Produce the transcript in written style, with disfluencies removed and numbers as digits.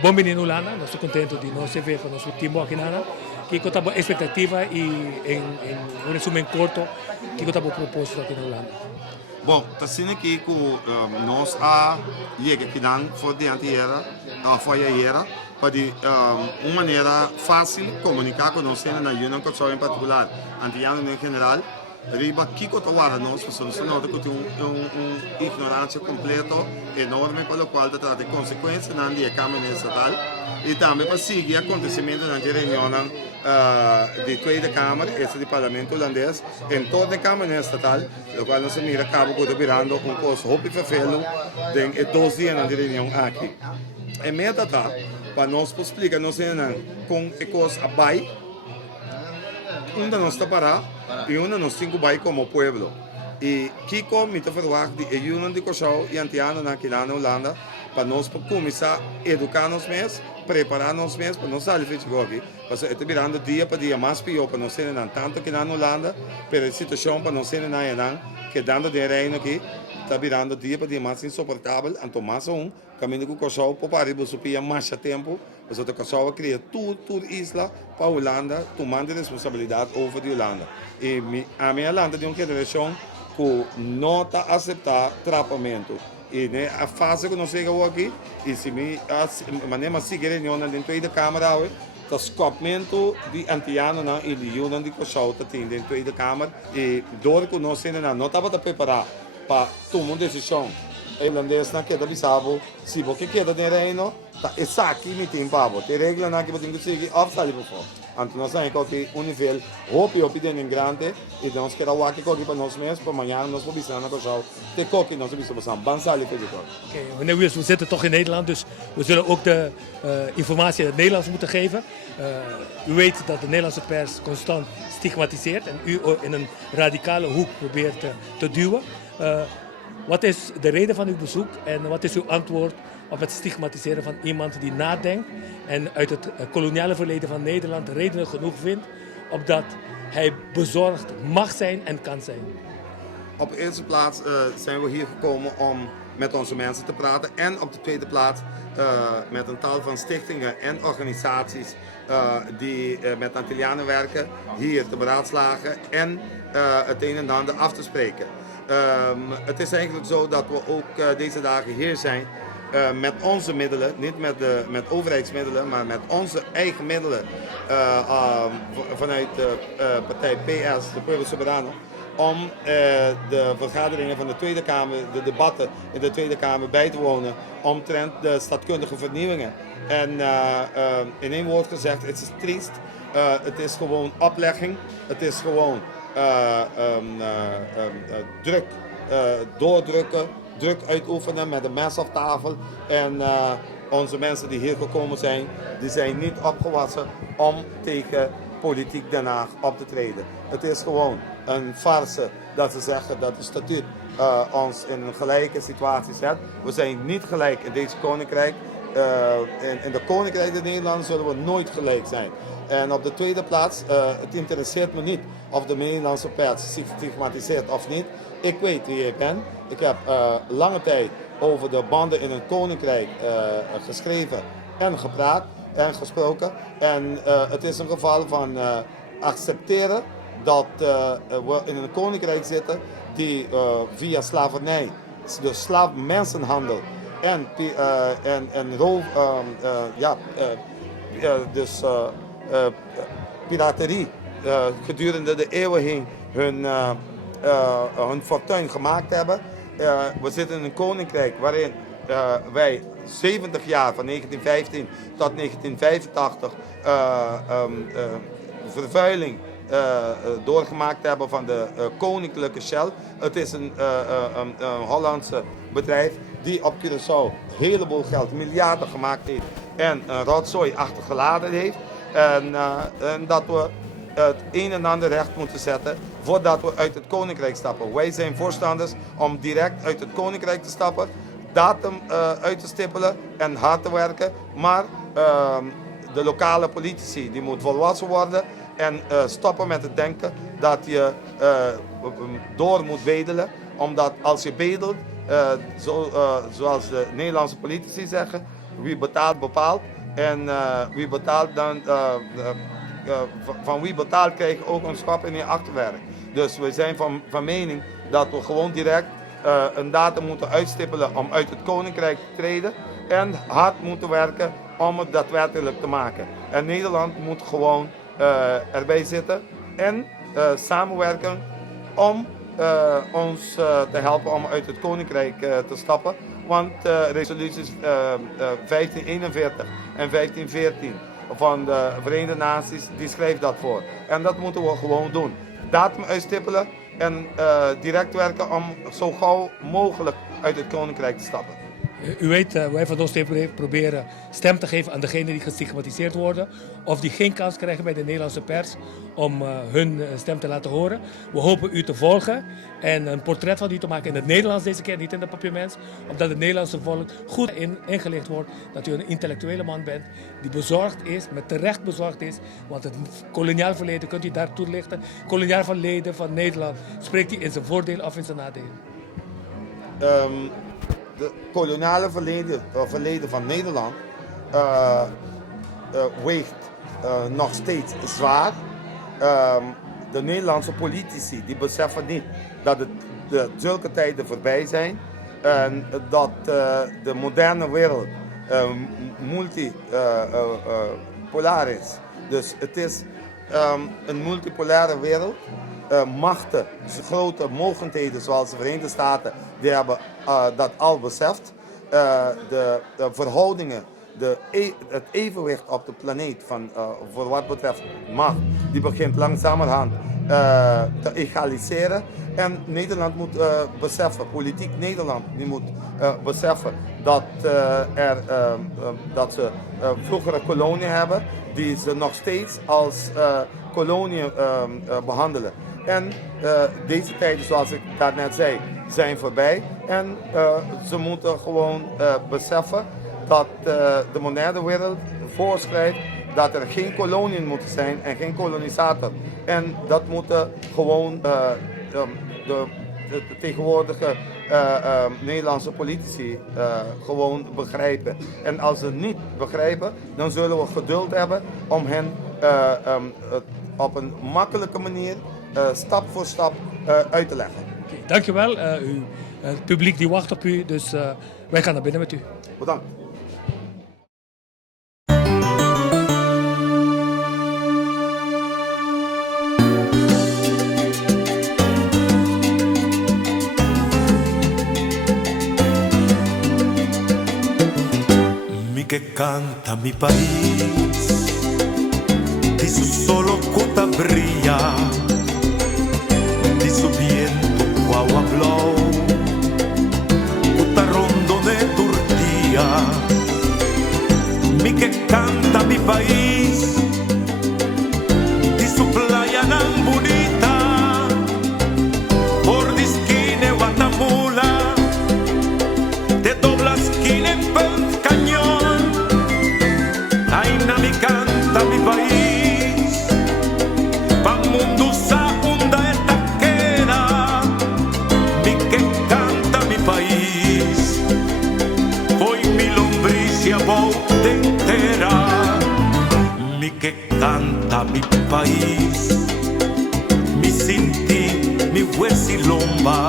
Bombini in Ulanda, non sono contento di non servire con il nostro team aqui nada. Che cosa abbiamo aspettativa e in un resumo corto, che cosa abbiamo proposto aqui in Ulanda? Bom, tá sendo aqui que nós a chega que dan for diante era, foi a era, para de uma maneira fácil comunicar com nós na União Cultural em particular, antiano em general. Riba Kiko Tawara nós pessoas não que tem ignorância completa enorme pelo qual trata de consequências na dia Câmara Estatal e também para seguir acontecimento na reunião de Tweede Kamer, esse de Parlamento holandês, em toda a Câmara Estatal, o qual nós mira cabo que virando coisa roupa vervelho em 2 dias na reunião aqui. E meia data para nós explicar nós com coisas abai, onde nós está parar e onde nós cinco vai como povo. E Kiko me está falando de União de Cochau e Antiano na Quilana Holanda para nós começar a educar nos mesmos, preparar nos mesmos para nós sair de aqui. Porque está virando dia para dia mais pior para nós serem tanto que na Holanda, para a situação para nós serem na Iran, que dando de reino aqui, está virando dia para dia mais insuportável. Então mais caminho com o Cochau para arriba supia mais tempo. Mas o Cochau cria tudo isla para a Holanda, tomando responsabilidade over de Holanda. E a minha Holanda de uma geração que não está aceitar tratamento. E a fase que nós chegamos aqui, e se me seguir em uma dentro da Câmara, o escapamento de antiano na União de Cochau tem dentro da Câmara, e dor que nós não estava preparado para tomar uma decisão. O holandês não quer avisar, se você quer de reino, está aqui me tem pavo. Tem regra na que você tem que seguir, sair por fora. Então nós temos aqui nível hopi de grande e nós queremos aqui para nós mesmos, para amanhã nós vamos visitar na Cochau. Tem coque nós vamos visitar, bansali voor Oké, meneer Wiers, we zitten toch in Nederland, dus we zullen ook de informatie in het Nederlands moeten geven. U weet dat de Nederlandse pers constant stigmatiseert en u in een radicale hoek probeert te duwen. Wat is de reden van uw bezoek en wat is uw antwoord op het stigmatiseren van iemand die nadenkt en uit het koloniale verleden van Nederland redenen genoeg vindt opdat hij bezorgd mag zijn en kan zijn? Op de eerste plaats zijn we hier gekomen om met onze mensen te praten en op de tweede plaats met een tal van stichtingen en organisaties die met Antillianen werken hier te beraadslagen en het een en ander af te spreken. Het is eigenlijk zo dat we ook deze dagen hier zijn met onze middelen, niet met overheidsmiddelen, maar met onze eigen middelen vanuit de partij PS, de Pueblo Soberano, om de vergaderingen van de Tweede Kamer, de debatten in de Tweede Kamer bij te wonen omtrent de staatkundige vernieuwingen. En in één woord gezegd, het is triest, het is gewoon oplegging, het is gewoon druk doordrukken, druk uitoefenen met een mes op tafel. En onze mensen die hier gekomen zijn, die zijn niet opgewassen om tegen politiek Den Haag op te treden. Het is gewoon een farce dat ze zeggen dat het statuut ons in een gelijke situatie zet. We zijn niet gelijk in deze koninkrijk. In de koninkrijk in Nederland zullen we nooit gelijk zijn. En op de tweede plaats, het interesseert me niet of de Nederlandse pers zich stigmatiseert of niet. Ik weet wie ik ben. Ik heb lange tijd over de banden in een koninkrijk geschreven en gepraat en gesproken. En het is een geval van accepteren dat we in een koninkrijk zitten die via slavernij, dus mensenhandel en roof, dus piraterie gedurende de eeuwen heen hun fortuin gemaakt hebben. We zitten in een koninkrijk waarin wij 70 jaar, van 1915 tot 1985, vervuiling doorgemaakt hebben van de koninklijke Shell. Het is een Hollandse bedrijf die op Curaçao een heleboel geld, miljarden gemaakt heeft en rotzooi achtergelaten heeft. En dat we het een en ander recht moeten zetten voordat we uit het koninkrijk stappen. Wij zijn voorstanders om direct uit het koninkrijk te stappen, datum uit te stippelen en hard te werken. Maar de lokale politici die moet volwassen worden en stoppen met het denken dat je door moet wedelen Omdat als je bedelt, zoals de Nederlandse politici zeggen, wie betaalt bepaalt. En wie betaalt dan, van wie betaalt krijg je ook een schop in je achterwerk. Dus we zijn van mening dat we gewoon direct een datum moeten uitstippelen om uit het koninkrijk te treden. En hard moeten werken om het daadwerkelijk te maken. En Nederland moet gewoon erbij zitten en samenwerken om ons te helpen om uit het koninkrijk te stappen. Want resoluties 1541 en 1514 van de Verenigde Naties, die schrijft dat voor. En dat moeten we gewoon doen. Datum uitstippelen en direct werken om zo gauw mogelijk uit het koninkrijk te stappen. U weet, wij van Oost-Timor proberen stem te geven aan degenen die gestigmatiseerd worden of die geen kans krijgen bij de Nederlandse pers om hun stem te laten horen. We hopen u te volgen en een portret van u te maken in het Nederlands deze keer, niet in de papiermens, omdat het Nederlandse volk goed ingelicht wordt dat u een intellectuele man bent die bezorgd is, met terecht bezorgd is, want het koloniaal verleden kunt u daar toelichten. Koloniaal verleden van Nederland, spreekt hij in zijn voordeel of in zijn nadeel? De koloniale verleden van Nederland weegt nog steeds zwaar. De Nederlandse politici die beseffen niet dat zulke tijden voorbij zijn en dat de moderne wereld multipolair is. Dus het is een multipolaire wereld. Machten, grote mogendheden zoals de Verenigde Staten, die hebben dat al beseft. De verhoudingen, het evenwicht op de planeet voor wat betreft macht, die begint langzamerhand te egaliseren. En Nederland moet beseffen, politiek Nederland, die moet beseffen dat ze vroegere koloniën hebben, die ze nog steeds als koloniën behandelen. En deze tijden, zoals ik daarnet zei, zijn voorbij. En ze moeten gewoon beseffen dat de moderne wereld voorschrijft dat er geen koloniën moeten zijn en geen kolonisator. En dat moeten gewoon de tegenwoordige Nederlandse politici gewoon begrijpen. En als ze het niet begrijpen, dan zullen we geduld hebben om hen op een makkelijke manier stap voor stap uit te leggen. Okay, dankjewel. Het publiek die wacht op u, dus wij gaan naar binnen met u. Bedankt. Mi que canta mi país, di su solo cota brilla, di su viento guagua blow, cota rondone turtia. Mi que canta mi país, di su playa nan bonita, por di esquina Guatemala, de dobla esquina en cañón. Ay, na mi canta mi país, pa' mundo sa hunda esta queda. Mi que canta mi país, hoy mi lombricia bote entera. Mi que canta mi país, mi sinti, mi huesilomba.